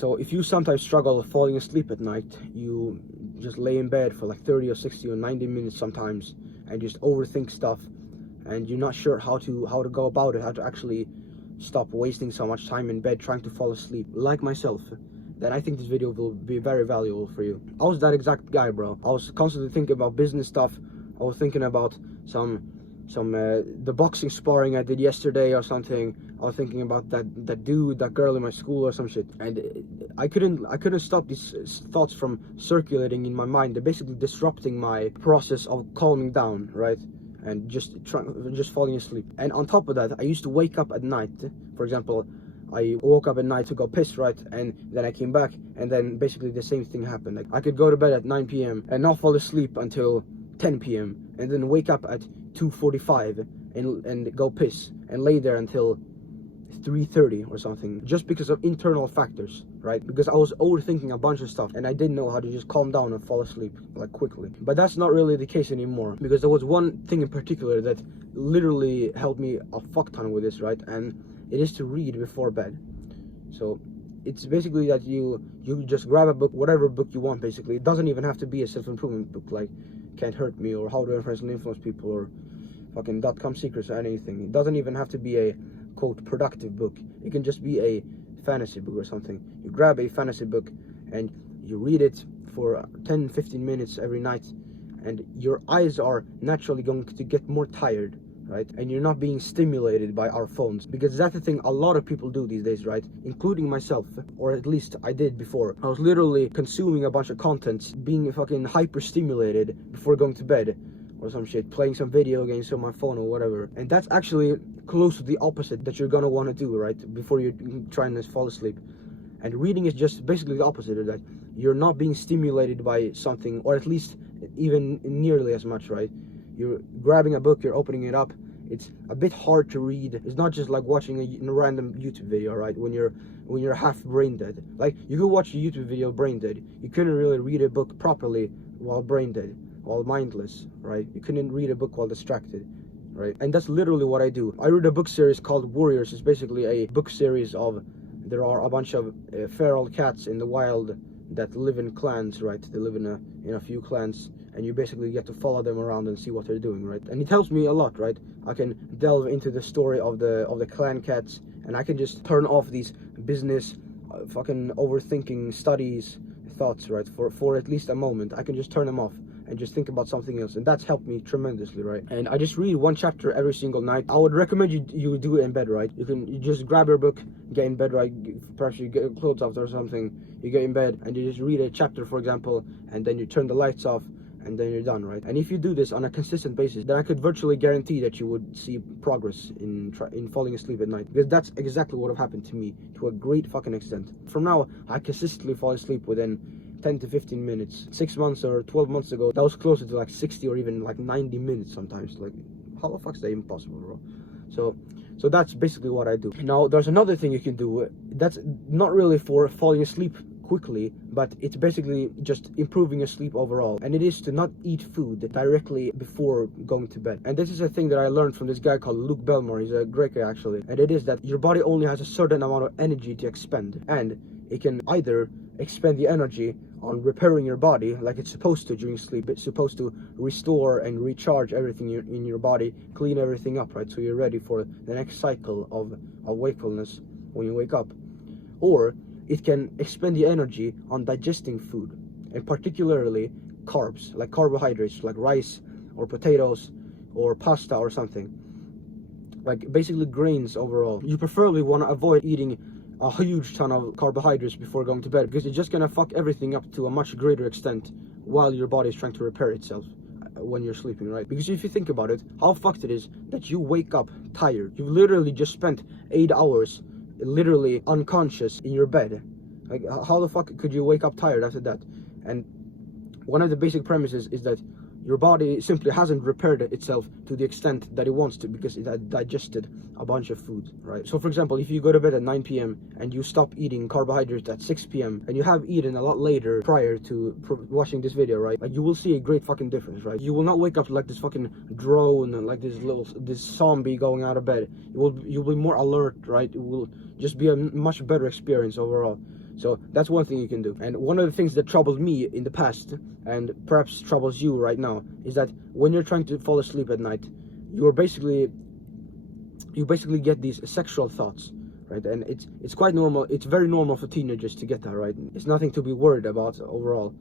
So if you sometimes struggle falling asleep at night, you just lay in bed for like 30 or 60 or 90 minutes sometimes and just overthink stuff, and you're not sure how to go about it, how to actually stop wasting so much time in bed trying to fall asleep, like myself, then I think this video will be very valuable for you. I was that exact guy, bro. I was constantly thinking about business stuff. I was thinking about the boxing sparring I did yesterday or something. I was thinking about that girl in my school or some shit, and I couldn't stop these thoughts from circulating in my mind. They're basically disrupting my process of calming down, right? And just falling asleep. And on top of that, I used to wake up at night. For example, I woke up at night to go piss, right? And then I came back, and then basically the same thing happened. Like, I could go to bed at 9 p.m. and not fall asleep until 10 p.m. and then wake up at 2:45 and go piss and lay there until 3:30 or something, just because of internal factors, right? Because I was overthinking a bunch of stuff and I didn't know how to just calm down and fall asleep like quickly. But that's not really the case anymore, because there was one thing in particular that literally helped me a fuck ton with this, right? And it is to read before bed. So it's basically that you just grab a book, whatever book you want. Basically, it doesn't even have to be a self-improvement book like Can't Hurt Me or How to Impress and Influence People or fucking .com Secrets or anything. It doesn't even have to be a quote productive book. It can just be a fantasy book or something. You grab a fantasy book and you read it for 10-15 minutes every night, and your eyes are naturally going to get more tired, right? And you're not being stimulated by our phones, because that's the thing a lot of people do these days, right? Including myself, or at least I did before. I was literally consuming a bunch of content, being fucking hyper stimulated before going to bed or some shit, playing some video games on my phone or whatever. And that's actually close to the opposite that you're gonna want to do, right? Before you're trying to fall asleep. And reading is just basically the opposite of that. You're not being stimulated by something, or at least even nearly as much, right? You're grabbing a book, you're opening it up. It's a bit hard to read. It's not just like watching a random YouTube video, right? When you're half brain dead. Like, you could watch a YouTube video brain dead. You couldn't really read a book properly while brain dead, while mindless, right? You couldn't read a book while distracted, right? And that's literally what I do. I read a book series called Warriors. It's basically a book series of, there are a bunch of feral cats in the wild that live in clans, right? They live in a few clans, and you basically get to follow them around and see what they're doing, right? And it helps me a lot, right? I can delve into the story of the clan cats, and I can just turn off these business fucking overthinking studies thoughts, right? For at least a moment. I can just turn them off and just think about something else, and that's helped me tremendously, right? And I just read one chapter every single night. I would recommend you do it in bed, right? You just grab your book, get in bed, right? Perhaps you get your clothes off or something, you get in bed and you just read a chapter, for example, and then you turn the lights off, and then you're done, right? And if you do this on a consistent basis, then I could virtually guarantee that you would see progress in falling asleep at night, because that's exactly what have happened to me to a great fucking extent. From now, I consistently fall asleep within 10 to 15 minutes. 6 months or 12 months ago, that was closer to like 60 or even like 90 minutes sometimes. Like, how the fuck is that even possible, bro? So that's basically what I do. Now, there's another thing you can do that's not really for falling asleep quickly, but it's basically just improving your sleep overall, and it is to not eat food directly before going to bed. And this is a thing that I learned from this guy called Luke Belmore. He's a great guy, actually. And it is that your body only has a certain amount of energy to expend, and it can either expend the energy on repairing your body like it's supposed to during sleep. It's supposed to restore and recharge everything in your body, clean everything up, right? So you're ready for the next cycle of wakefulness when you wake up. Or it can expend the energy on digesting food, and particularly carbs, like carbohydrates, like rice or potatoes or pasta or something. Like basically grains overall. You preferably want to avoid eating a huge ton of carbohydrates before going to bed, because it's just gonna fuck everything up to a much greater extent while your body is trying to repair itself when you're sleeping, right? Because if you think about it, how fucked it is that you wake up tired. You've literally just spent 8 hours literally unconscious in your bed. Like, how the fuck could you wake up tired after that? And one of the basic premises is that your body simply hasn't repaired itself to the extent that it wants to, because it had digested a bunch of food, right? So for example, if you go to bed at 9 p.m. and you stop eating carbohydrates at 6 p.m. and you have eaten a lot later prior to watching this video, right? Like, you will see a great fucking difference, right? You will not wake up like this fucking drone and like this zombie going out of bed. You'll be more alert, right? It will just be a much better experience overall. So that's one thing you can do. And one of the things that troubled me in the past, and perhaps troubles you right now, is that when you're trying to fall asleep at night, you basically get these sexual thoughts, right? And it's quite normal. It's very normal for teenagers to get that, right? It's nothing to be worried about overall.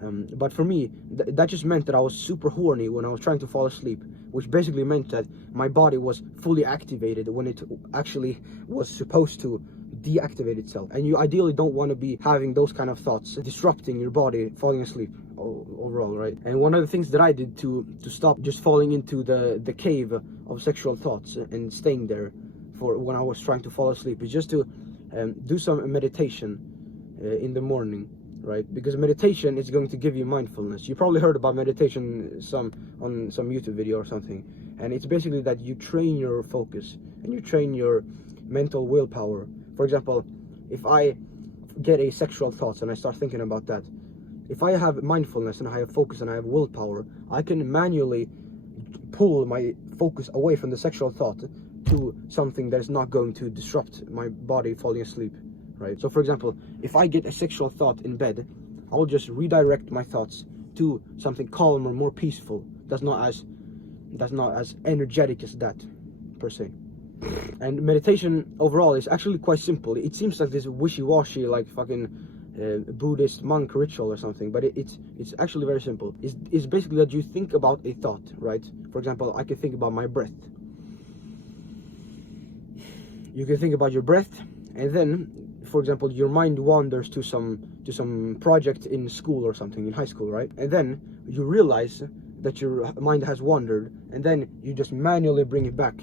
But for me, that just meant that I was super horny when I was trying to fall asleep, which basically meant that my body was fully activated when it actually was supposed to deactivate itself. And you ideally don't want to be having those kind of thoughts disrupting your body falling asleep overall, right? And one of the things that I did to stop just falling into the cave of sexual thoughts and staying there for when I was trying to fall asleep is just to do some meditation in the morning, right? Because meditation is going to give you mindfulness. You probably heard about meditation on some YouTube video or something, and it's basically that you train your focus and you train your mental willpower. For example, if I get a sexual thoughts and I start thinking about that, if I have mindfulness and I have focus and I have willpower, I can manually pull my focus away from the sexual thought to something that is not going to disrupt my body falling asleep, right? So for example, if I get a sexual thought in bed, I'll just redirect my thoughts to something calmer, more peaceful. That's not as energetic as that per se. And meditation overall is actually quite simple. It seems like this wishy-washy, like fucking Buddhist monk ritual or something, but it's actually very simple. It's basically that you think about a thought, right? For example, I can think about my breath. You can think about your breath, and then, for example, your mind wanders to some project in school or something, in high school, right? And then you realize that your mind has wandered, and then you just manually bring it back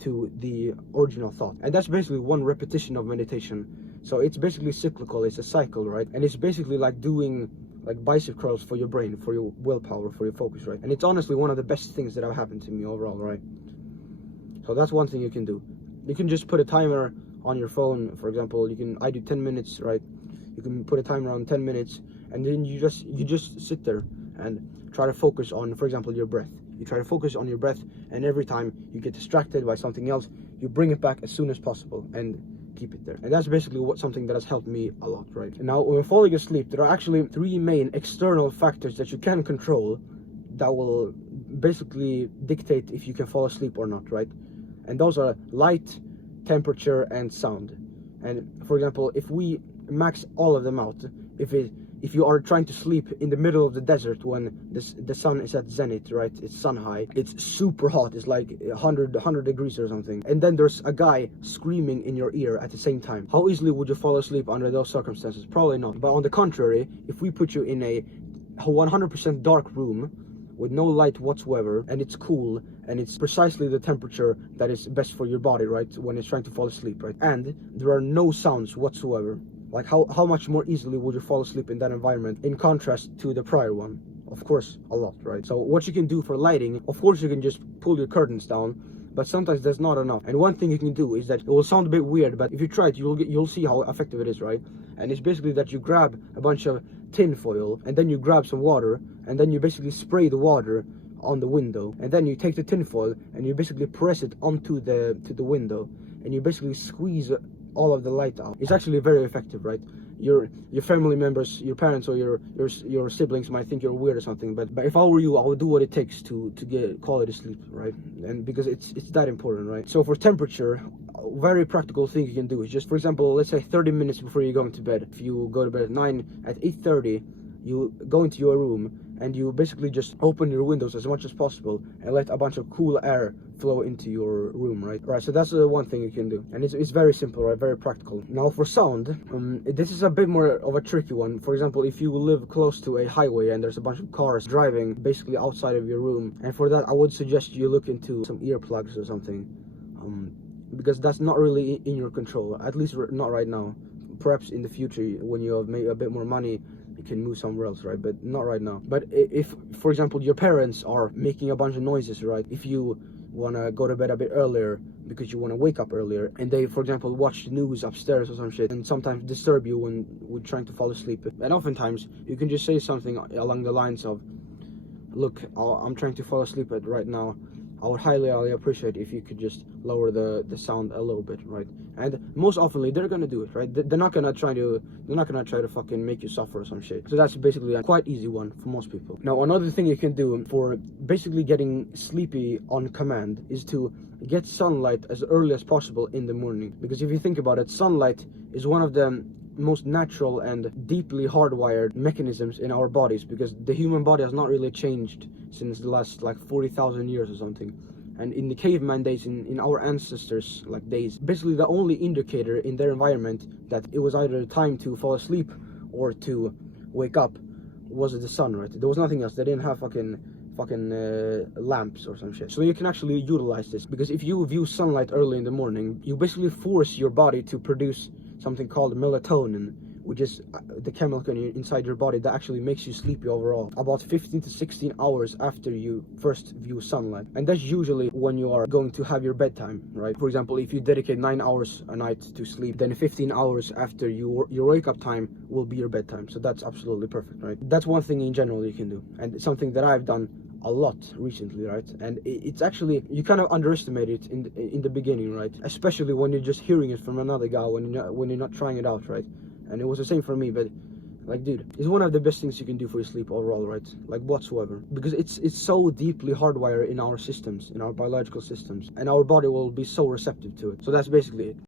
to the original thought. And that's basically one repetition of meditation. So it's basically cyclical, it's a cycle, right? And it's basically like doing like bicep curls for your brain, for your willpower, for your focus, right? And it's honestly one of the best things that have happened to me overall, right? So that's one thing you can do. You can just put a timer on your phone. For example, I do 10 minutes, right? You can put a timer on 10 minutes, and then you just sit there and try to focus on, for example, your breath. You try to focus on your breath, and every time you get distracted by something else, you bring it back as soon as possible and keep it there. And that's basically something that has helped me a lot, right? Now, when falling asleep, there are actually 3 main external factors that you can control that will basically dictate if you can fall asleep or not, right? And those are light, temperature, and sound. And for example, if we max all of them out, if you are trying to sleep in the middle of the desert when the sun is at zenith, right? It's sun high. It's super hot. It's like 100 degrees or something. And then there's a guy screaming in your ear at the same time. How easily would you fall asleep under those circumstances? Probably not. But on the contrary, if we put you in a 100% dark room with no light whatsoever, and it's cool, and it's precisely the temperature that is best for your body, right? When it's trying to fall asleep, right? And there are no sounds whatsoever. Like how much more easily would you fall asleep in that environment in contrast to the prior one? Of course, a lot, right? So what you can do for lighting, of course you can just pull your curtains down, but sometimes that's not enough. And one thing you can do is that it will sound a bit weird, but if you try it, you'll see how effective it is, right? And it's basically that you grab a bunch of tin foil, and then you grab some water, and then you basically spray the water on the window, and then you take the tin foil and you basically press it onto the window, and you basically squeeze all of the light out. It's actually very effective, right? Your family members, your parents or your siblings might think you're weird or something, but if I were you, I would do what it takes to get quality sleep, right? And because it's that important, right? So for temperature, a very practical thing you can do is just, for example, let's say 30 minutes before you go into bed. If you go to bed at 9, at 8:30 you go into your room and you basically just open your windows as much as possible and let a bunch of cool air flow into your room, right? So that's one thing you can do, and it's very simple, right? Very practical. Now for sound, this is a bit more of a tricky one. For example, if you live close to a highway and there's a bunch of cars driving basically outside of your room, and for that I would suggest you look into some earplugs or something, because that's not really in your control, at least not right now. Perhaps in the future when you have made a bit more money, you can move somewhere else, right? But not right now. But if, for example, your parents are making a bunch of noises, right? If you want to go to bed a bit earlier because you want to wake up earlier, and they, for example, watch the news upstairs or some shit, and sometimes disturb you when we're trying to fall asleep, and oftentimes you can just say something along the lines of, look, I'm trying to fall asleep right now. I would highly appreciate if you could just lower the sound a little bit, right? And most oftenly, they're gonna do it, right? They're not gonna try to fucking make you suffer or some shit. So that's basically a quite easy one for most people. Now, another thing you can do for basically getting sleepy on command is to get sunlight as early as possible in the morning. Because if you think about it, sunlight is one of the most natural and deeply hardwired mechanisms in our bodies, because the human body has not really changed since the last like 40,000 years or something. And in the caveman days, in our ancestors like days, basically the only indicator in their environment that it was either time to fall asleep or to wake up was the sun, right? There was nothing else. They didn't have fucking lamps or some shit. So you can actually utilize this, because if you view sunlight early in the morning, you basically force your body to produce something called melatonin, which is the chemical inside your body that actually makes you sleepy overall, about 15 to 16 hours after you first view sunlight. And that's usually when you are going to have your bedtime, right? For example, if you dedicate 9 hours a night to sleep, then 15 hours after your wake up time will be your bedtime. So that's absolutely perfect, right? That's one thing in general you can do, and it's something that I've done a lot recently, right? And it's actually, you kind of underestimate it in the beginning, right? Especially when you're just hearing it from another guy, when you're not trying it out, right? And it was the same for me, but like, dude, it's one of the best things you can do for your sleep overall, right? Like, whatsoever, because it's so deeply hardwired in our systems, in our biological systems, and our body will be so receptive to it. So that's basically it.